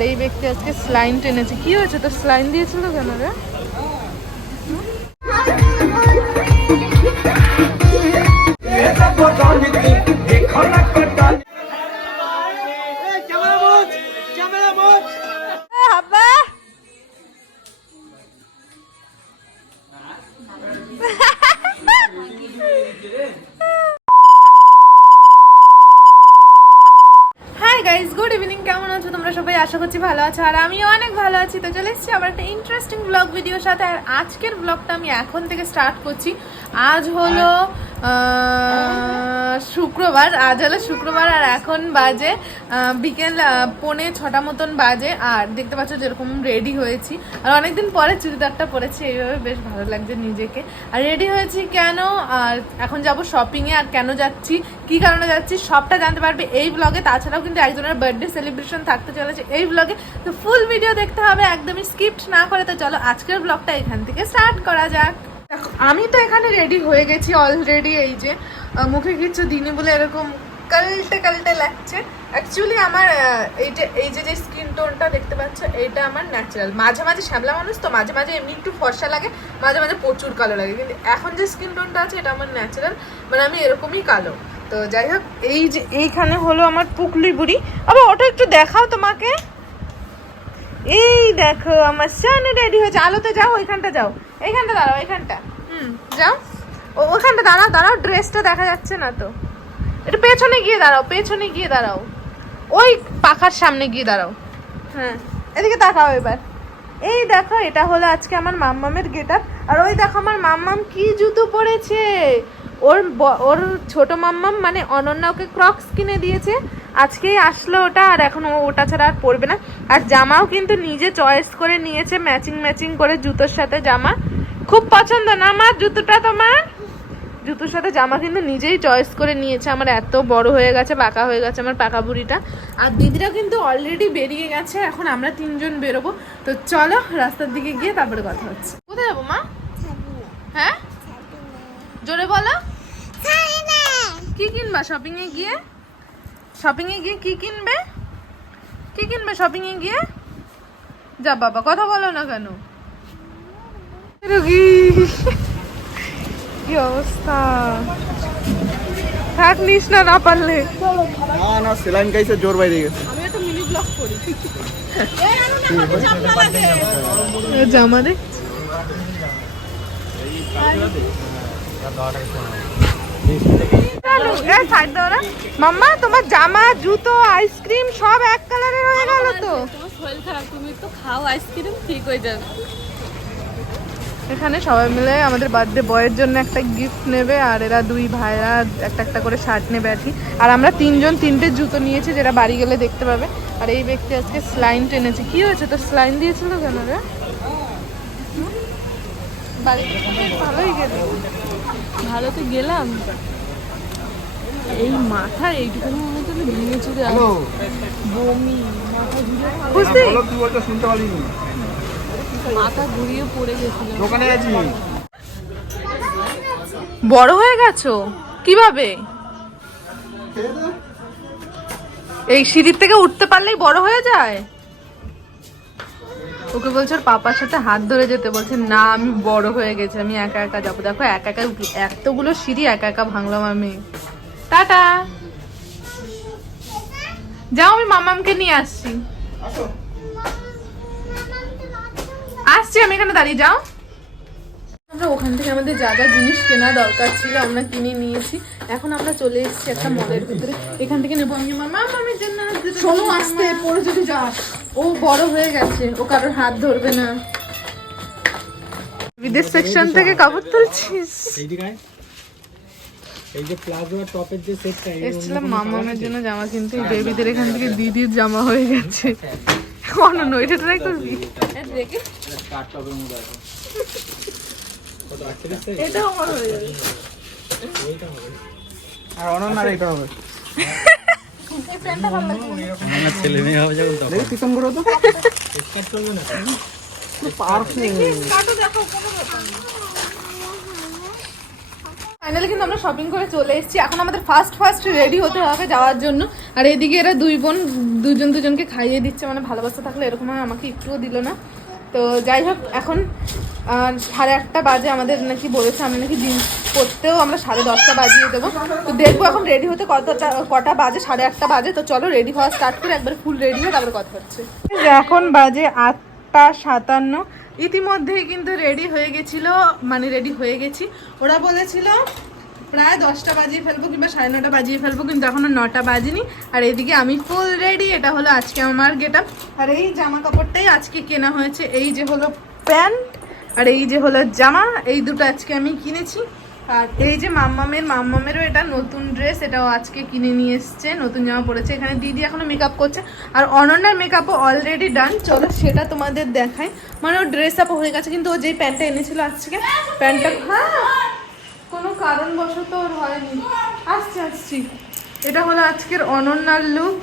আর এই ব্যক্তি আজকে স্লাইন টেনেছে। কি হয়েছে? তো স্লাইন দিয়েছিল কেন রে? কেমন আছো? তোমরা সবাই আশা করছি ভালো আছো আর আমি অনেক ভালো আছি। তো চলে এসেছি আবার একটা ইন্টারেস্টিং ব্লগ ভিডিওর সাথে আর আজকের ব্লগটা আমি এখন থেকে স্টার্ট করছি। আজ হলো আহ, শুক্রবার, আজ হলো শুক্রবার আর এখন বাজে বিকেল পৌনে ছটা মতন বাজে আর দেখতে পাচ্ছ যেরকম রেডি হয়েছি। আর অনেকদিন পরে চুড়িদারটা পরেছি, এইভাবে বেশ ভালো লাগছে নিজেকে। আর রেডি হয়েছি কেন? আর এখন যাব শপিংয়ে আর কেন যাচ্ছি? কি কারণে যাচ্ছি? সবটা জানতে পারবে এই ব্লগে তাছাড়াও কিন্তু একজনের বার্থডে সেলিব্রেশন থাকতে চলেছে এই ব্লগে তো ফুল ভিডিও দেখতে হবে, একদমই স্কিপ্ট না করে। তো চলো আজকের ব্লগটা এখান থেকে স্টার্ট করা যাক। আমি তো এখানে রেডি হয়ে গেছি অলরেডি এই যে। মুখে কিছু দিনে বলে এরকম কালটে কালটে লাগছে। অ্যাকচুয়ালি আমার আহ, এই যে যে স্কিন টোনটা দেখতে পাচ্ছ এইটা আমার ন্যাচারাল মাঝে মাঝে শ্যাবলা মানুষ তো মাঝে মাঝে এমনি একটু ফর্সা লাগে মাঝে মাঝে প্রচুর কালো লাগে। কিন্তু এখন যে স্কিন টোনটা আছে এটা আমার ন্যাচারাল মানে আমি এরকমই কালো। তো যাই হোক এই যে এইখানে হলো আমার পুকলি বুড়ি। আবার ওটা একটু দেখাও তোমাকে। এই দেখো আমার সান রেডি হয়েছে। আলোতে যাও ওইখানটা যাও। এইখানটা দাঁড়াও এইখানটা। হুম যাও। ওখানটা দাঁড়াও দাঁড়াও ড্রেসটা দেখা যাচ্ছে না তো। একটু পেছনে গিয়ে দাঁড়াও, পেছনে গিয়ে দাঁড়াও। ওই পাখার সামনে গিয়ে দাঁড়াও। হ্যাঁ এদিকে তাকাও এবার। এই দেখো, এটা হলো আজকে আমার মাম্মামের গেট আর ওই দেখো, আমার মাম্মাম কি জুতো পরেছে। ওর ওর ছোট মাম্মাম মানে অনন্যা ওকে ক্রক্স কিনে দিয়েছে। আজকেই আসলো ওটা, আর এখন ও ওটা ছাড়া আর পরবে না। আর জামাও কিন্তু নিজে চয়েস করে নিয়েছে ম্যাচিং ম্যাচিং করে জুতোর সাথে জামা। খুব পছন্দ না আমার জুতোটা তোমার? জুতোর সাথে জামা কিন্তু নিজেই চয়েস করে নিয়েছে। আমার এত বড় হয়ে গেছে, পাকা হয়ে গেছে আমার পাকা বুড়িটা। আর দিদিরা কিন্তু অলরেডি বেরিয়ে গেছে, এখন আমরা তিনজন বেরোবো। তো চলো, রাস্তার দিকে গিয়ে তারপরে কথা হচ্ছে। কোথায় যাব মা? হ্যাঁ? জোরে বলো। কি কিনবা শপিং এ গিয়ে? শপিং এ গিয়ে কি কিনবে? কি কিনবে শপিং এ গিয়ে? যা বাবা, কথা বলো না কেন। কি অবস্থা? থাক নিস না না পারলে। না না সেলাইন গাইছে জোর বাইরে গেছে। আমি একটা মিনি ব্লগ করি। জামা দে। মাম্মা তোমার জামা জুতো আইসক্রিম সব এক কালারের হয়ে গেল তো। শরীর খারাপ তুমি একটু খাও আইসক্রিম ঠিক হয়ে যাবে। এখানে সবাই মিলে আমাদের বার্থডে বয়ের জন্য একটা গিফট নেবে আর এরা দুই ভাইরা একটা একটা করে শার্ট নেবে আর কি। আর আমরা তিনজন তিনটে জুতো নিয়েছি যেটা বাড়ি গেলে দেখতে পাবে। আর এই ব্যক্তি আজকে স্লাইন টেনেছে। কি হয়েছে? তো স্লাইন দিয়েছিল কেন রে? ভালোই গেল। ভালো তো গেলাম। এই মাথা এইটুকুনি মনে ভেঙে চুরে বমি মাথা শুনতে পারিনি। মাথা ঘুরিয়ে পড়ে গেছিল। দোকানে আছি। বড় হয়ে গেছো? কীভাবে? এই সিঁড়ির থেকে উঠতে পারলেই বড় হয়ে যায়? ওকে বলছে ওর পাপার সাথে হাত ধরে যেতে। বলছে না আমি বড় হয়ে গেছি আমি একা একা যাব। দেখো একা একা উঠি এতগুলো সিঁড়ি একা একা ভাঙলাম আমি। টাটা। যাও আমি মামামকে নিয়ে আসছি। আসছি আমি এখানে দাঁড়িয়ে যাও। আমরা ওখান থেকে আমাদের যা যা জিনিস কেনা দরকার ছিল আমরা কিনে নিয়েছি। এখন আমরা চলে এসেছি একটা মলের ভিতরে। এখান থেকে নেব আমি আমার মা মামির জন্য শোনো আসতে পরে যদি যাস। ও বড় হয়ে গেছে ও কারোর হাত ধরবে না। বিদেশ সেকশন থেকে কাপড় তুলছিস? এইদিকে এই যে প্লাজো আর টপের যে সেটটা এসেছিলাম মামামের জন্য জামা কিনতে এই বেবিদের এখান থেকে দিদির জামা হয়ে গেছে। অনন্য এটা ট্রাই করবি এটা আমার হয়ে যাবে। আর অনন্যার এটা হবে। ছেলে মেয়ে হবে যখন তখন। পিছন করো তো। স্টার্ট করবে না? পারফেক্ট। কাটো দেখো কোনো ব্যাপার না। ফাইনালি কিন্তু আমরা শপিং করে চলে এসেছি। এখন আমাদের ফার্স্ট ফার্স্ট রেডি হতে হবে যাওয়ার জন্য। আর এদিকে এরা দুই বোন, দুজন দুজনকে খাইয়ে দিচ্ছে মানে ভালোবাসা থাকলে এরকম আমাকে একটুও দিল না। তো যাই হোক, এখন সাড়ে আটটা বাজে আমাদের নাকি বলেছে আমি নাকি জিন্স পরতেও আমরা সাড়ে দশটা বাজিয়ে দেবো। তো দেখব এখন রেডি হতে কতটা, কটা বাজে, সাড়ে আটটা বাজে। তো চলো রেডি হওয়া স্টার্ট করে, একবার ফুল রেডি হয়ে তারপরে কথা হচ্ছে। এখন বাজে আটটা সাতান্ন। ইতিমধ্যেই কিন্তু রেডি হয়ে গেছিল মানে রেডি হয়ে গেছি। ওরা বলেছিল, প্রায় দশটা বাজিয়ে ফেলব কিংবা সাড়ে নটা বাজিয়ে ফেলব, কিন্তু এখনও নটা বাজিনি। আর এদিকে আমি ফুল রেডি এটা হলো আজকে আমার গেট আর এই জামা কাপড়টাই আজকে কেনা হয়েছে, এই যে হলো প্যান্ট, আর এই যে হলো জামা, এই দুটো আজকে আমি কিনেছি। আর এই যে মাম্মামের, মাম্মামেরও এটা নতুন ড্রেস এটাও আজকে কিনে নিয়ে এসছে, নতুন জামা পড়েছে। এখানে দিদি এখনও মেকআপ করছে। আর অনন্যার মেকআপও অলরেডি ডান চলো সেটা তোমাদের দেখাই। মানে ওর ড্রেস আপ হয়ে গেছে, কিন্তু ও যেই প্যান্টটা এনেছিল আজকে, প্যান্টটা হ্যাঁ কোনো কারণবশত ওর হয়নি। আসছি আসছি। এটা হলো আজকের অনন্যার লুক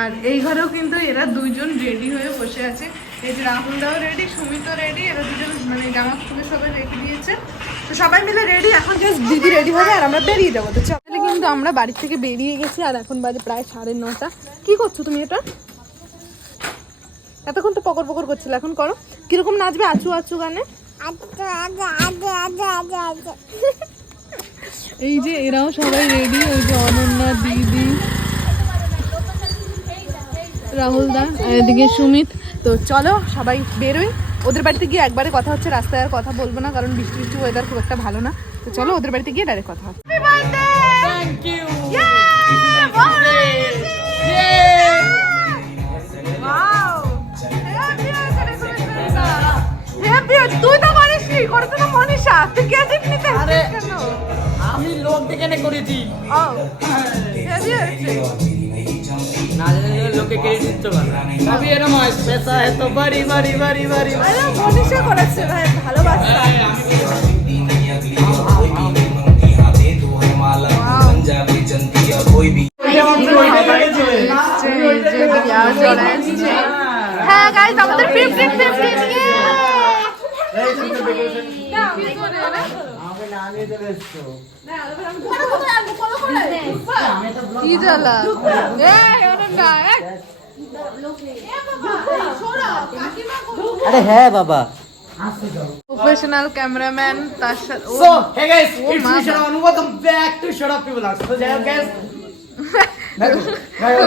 আর এই ঘরেও কিন্তু এরা দুইজন রেডি হয়ে বসে আছে। এই যে রাহুল দাও রেডি সুমিতও রেডি এরা দুজন মানে জামা খুলে সবাই রেখে দিয়েছে। তো সবাই মিলে রেডি এখন জাস্ট দিদি রেডি হবে আর আমরা বেরিয়ে যাব, তো চলে। কিন্তু আমরা বাড়ি থেকে বেরিয়ে গেছি আর এখন বাজে প্রায় সাড়ে নটা। কি করছ তুমি এটা? এতক্ষণ তো পকর পকর করছিল, এখন করো। কীরকম নাচবে আচু আচু গানে? এই যে এরাও সবাই রেডি ওই যে অনন্যা, দিদি রাহুল দা এদিকে সুমিত। তো চলো সবাই বেরোই। ওদের বাড়িতে গিয়ে একবারে কথা হচ্ছে রাস্তায় আর কথা বলব না কারণ বৃষ্টি বৃষ্টি ওয়েদার খুব একটা ভালো না। তো চলো ওদের বাড়িতে গিয়ে ডাইরেক্ট কথা হবে তুই তো মানিস নি করে তো মনীষা। তুই গেছিস নিতে আরে। আমি লোক এনে করেছি ও না জানলে লোকে ক্রেডিট দিতে পারে সবই এরকম হয় পেশা এত বাড়ি বাড়ি বাড়ি বাড়ি আরে মনীষা করেছে ভাই ভালোবাসা। হ্যাঁ গাইস আমাদের 15 15 কি জ্বালা? এই আরে হ্যাঁ বাবা। প্রফেশনাল ক্যামেরাম্যান তার সাথে ও হে গাইস ইটস মা me back to shot up people so যাই হোক গাইস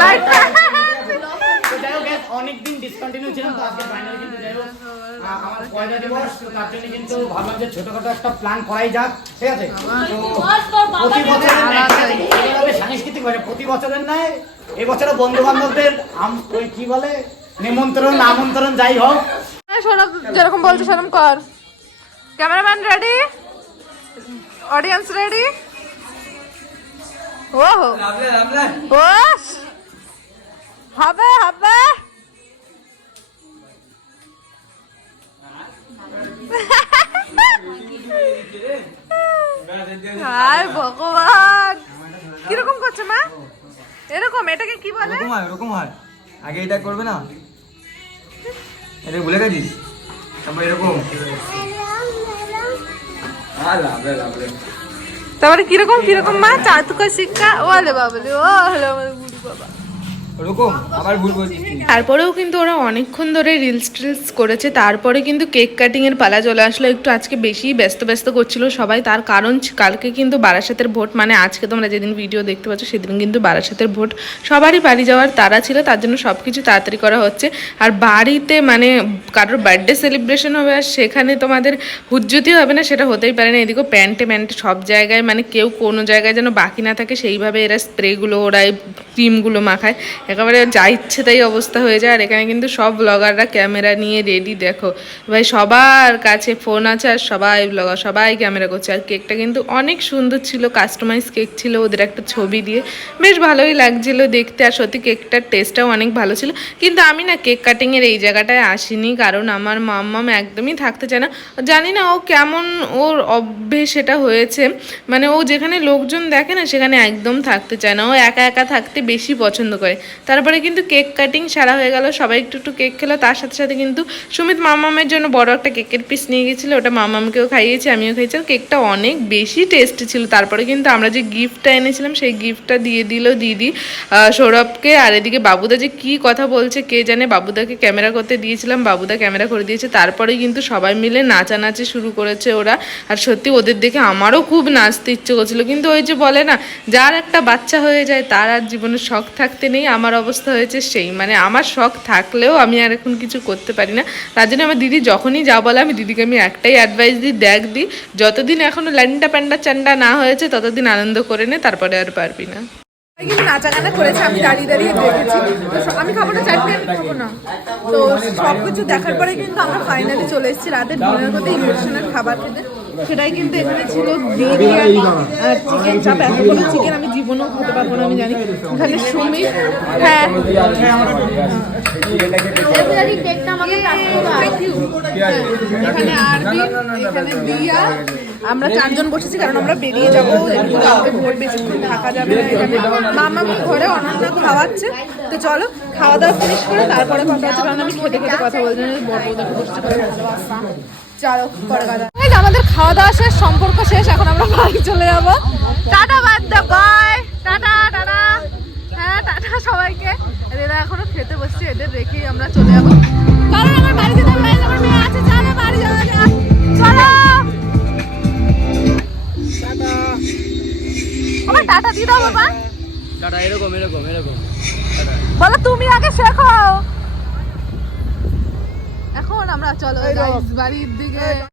লাইট তো যাই হোক guys, অনেকদিন ডিসকন্টিনিউ ছিলাম তো আজকে ফাইনালি কিন্তু যাই হোক আমার পয়লা দিবস তো তার জন্য কিন্তু ভাবলাম যে ছোটখাটো একটা প্ল্যান করাই যাক ঠিক আছে? তো প্রতি বছরের? এইভাবে সাংস্কৃতিক ভাবে প্রতি বছরের নয় এই বছরে বন্ধু বান্ধবদের ওই কি বলে? নিমন্ত্রণ আমন্ত্রণ যাই হোক। সৌরভ যেরকম বলছে সেরকম কর। ক্যামেরাম্যান রেডি অডিয়েন্স রেডি ও বস হবে হবে। হায় ভগবান। কীরকম করছে মা? এরকম এটাকে কি বলে? এরকম হয় এরকম হয়। আগে এটা করবে না? এটা ভুলে গেছিস? তারপর এরকম। আর লাভলে তারপরে কীরকম কীরকম মা? চাতুকা শিক্ষা? ওলে বাবলে ও হলো আমার গুরু বাবা। তারপরেও কিন্তু ওরা অনেকক্ষণ ধরে রিলস টিলস করেছে, তারপরে কিন্তু কেক কাটিং এর পালা চলে আসলো, একটু আজকে বেশি ব্যস্ত ব্যস্ত করছিল সবাই, তার কারণ কালকে কিন্তু বারাসাতের ভোট মানে আজকে তোমরা যেদিন ভিডিও দেখতে পাচ্ছ সেদিন কিন্তু বারাসাতের ভোট, সবারই বাড়ি যাওয়ার তারা ছিল, তার জন্য সব কিছু তাড়াতাড়ি করা হচ্ছে। আর বাড়িতে মানে কারোর বার্থডে সেলিব্রেশন হবে আর সেখানে তোমাদের হুজ্জুতি হবে না, সেটা হতেই পারে না। এদিকে প্যান্টে প্যান্টে সব জায়গায় মানে কেউ কোনো জায়গায় যেন বাকি না থাকে, সেইভাবে এরা স্প্রেগুলো ওরা ক্রিমগুলো মাখায়। একেবারে যা ইচ্ছে তাই অবস্থা হয়ে যায়। আর এখানে কিন্তু সব ব্লগাররা ক্যামেরা নিয়ে রেডি দেখো। ভাই সবার কাছে ফোন আছে আর সবাই ব্লগার সবাই ক্যামেরা করছে। আর কেকটা কিন্তু অনেক সুন্দর ছিল কাস্টমাইজ কেক ছিল ওদের একটা ছবি দিয়ে। বেশ ভালোই লাগছিল দেখতে আর সত্যি কেকটার টেস্টটাও অনেক ভালো ছিল। কিন্তু আমি না কেক কাটিংয়ের এই জায়গাটায় আসিনি কারণ আমার মাম্মাম একদমই থাকতে চায় না। জানি না ও কেমন ওর অভ্যেস সেটা হয়েছে। মানে ও যেখানে লোকজন দেখে না সেখানে একদম থাকতে চায় না। ও একা একা থাকতে বেশি পছন্দ করে। তারপরে কিন্তু কেক কাটিং সারা হয়ে গেল, সবাই একটু একটু কেক খেলো। তার সাথে সাথে কিন্তু সুমিত মামামের জন্য বড় একটা কেকের পিস নিয়ে গেছিল, ওটা মামামকেও খাইয়েছি, আমিও খাইছি কেকটা অনেক বেশি টেস্টি ছিল। তারপরে কিন্তু আমরা যে গিফটটা এনেছিলাম, সেই গিফটটা দিয়ে দিল দিদি সৌরভকে। আর এদিকে বাবুদা যে কি কথা বলছে, কে জানে? বাবুদাকে ক্যামেরা করতে দিয়েছিলাম, বাবুদা ক্যামেরা করে দিয়েছে। তারপরে কিন্তু সবাই মিলে নাচানাচি শুরু করেছে ওরা। আর সত্যি ওদের দেখে আমারও খুব নাচতে ইচ্ছে করছিল। কিন্তু ওই যে বলে না, যার একটা বাচ্চা হয়ে যায়, তার আর জীবনে শখ থাকতে নেই। আমার অবস্থা হয়েছে সেই। মানে আমার শখ থাকলেও আমি আর এখন কিছু করতে পারি না। তার জন্য আমার দিদি যখনই যা বলে, আমি দিদিকে আমি একটাই অ্যাডভাইস দিই, দেখ দিই যতদিন এখনও ল্যান্ডা প্যান্ডা চান্ডা না হয়েছে, ততদিন আনন্দ করে নে, তারপরে আর পারবি না। কিন্তু করেছে, আমি দাঁড়িয়ে দাঁড়িয়ে দেখেছি। আমি খাব না চাটনি আমি খাব না। তো সব কিছু দেখার পরে কিন্তু আমরা ফাইনালি চলে এসেছি রাতে ডিনার করতে ইমিটেশনের খাবার খেতে। সেটাই কিন্তু এখানে ছিল চিকেন চাপ এতগুলো চিকেন আমি জীবনেও খেতে পারব না আমি জানি এখানে হ্যাঁ। Thank you. হ্যাঁ, এখানে আমরা চারজন বসেছি কারণ আমরা বেরিয়ে যাব ভোর বেশিক্ষণ থাকা যাবে এখানে। মামা ঘরে অনন্য খাওয়াচ্ছে। তো চলো খাওয়া দাওয়া ফিনিশ করে তারপরে কথা হচ্ছে কারণ আমি খেতে খেতে কথা বলছি বড় বড় বসতে চলো পরে কথা খাওয়া দাওয়া শেষ সম্পর্ক শেষ এখন আমরা বাড়ি চলে যাব। টাটা বাদ দে বাই টাটা টাটা। হ্যাঁ টাটা সবাইকে। এরা এখনও খেতে বসছে এদের রেখেই আমরা চলে যাব। কারণ আমার বাড়ি যেতে হবে আমার মেয়ে আছে চলো বাড়ি যাওয়া যাক। চলো। আমার টাটা দিয়ে দাও বাবা। টাটা এরকম এরকম এরকম। বলো তুমি আগে শেখো। এখন আমরা চলো বাড়ির দিকে।